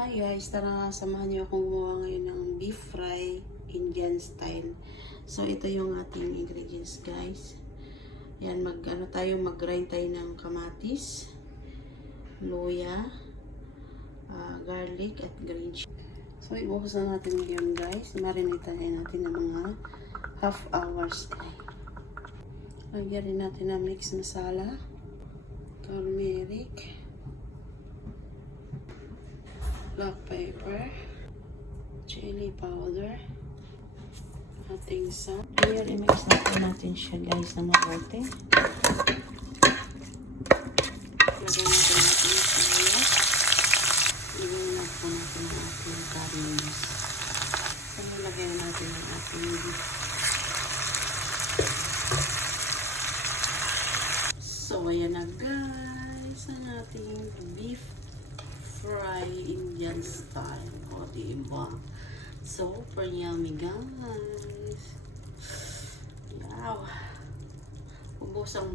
Hi guys, tara samahan niyo akong gumawa ngayon ng beef fry Indian style. So ito yung ating ingredients guys. Yan, mag-grind tayo ng kamatis, luya, garlic at green chili. So ibuhos na natin ngayon guys. Marinitahin natin ng mga half hours guys. Lagyan rin natin ng mix masala, turmeric, black pepper, chili powder, ating salt. Kaya i-mix natin siya guys na mabuti. Lagyan natin yung sibuyas. Ilagyan natin ang ating karinis. Lagyan natin ang ating beef. So ayan na guys ang ating beef fry Indian style. O, diba? Super yummy, guys. Wow. Ubos ang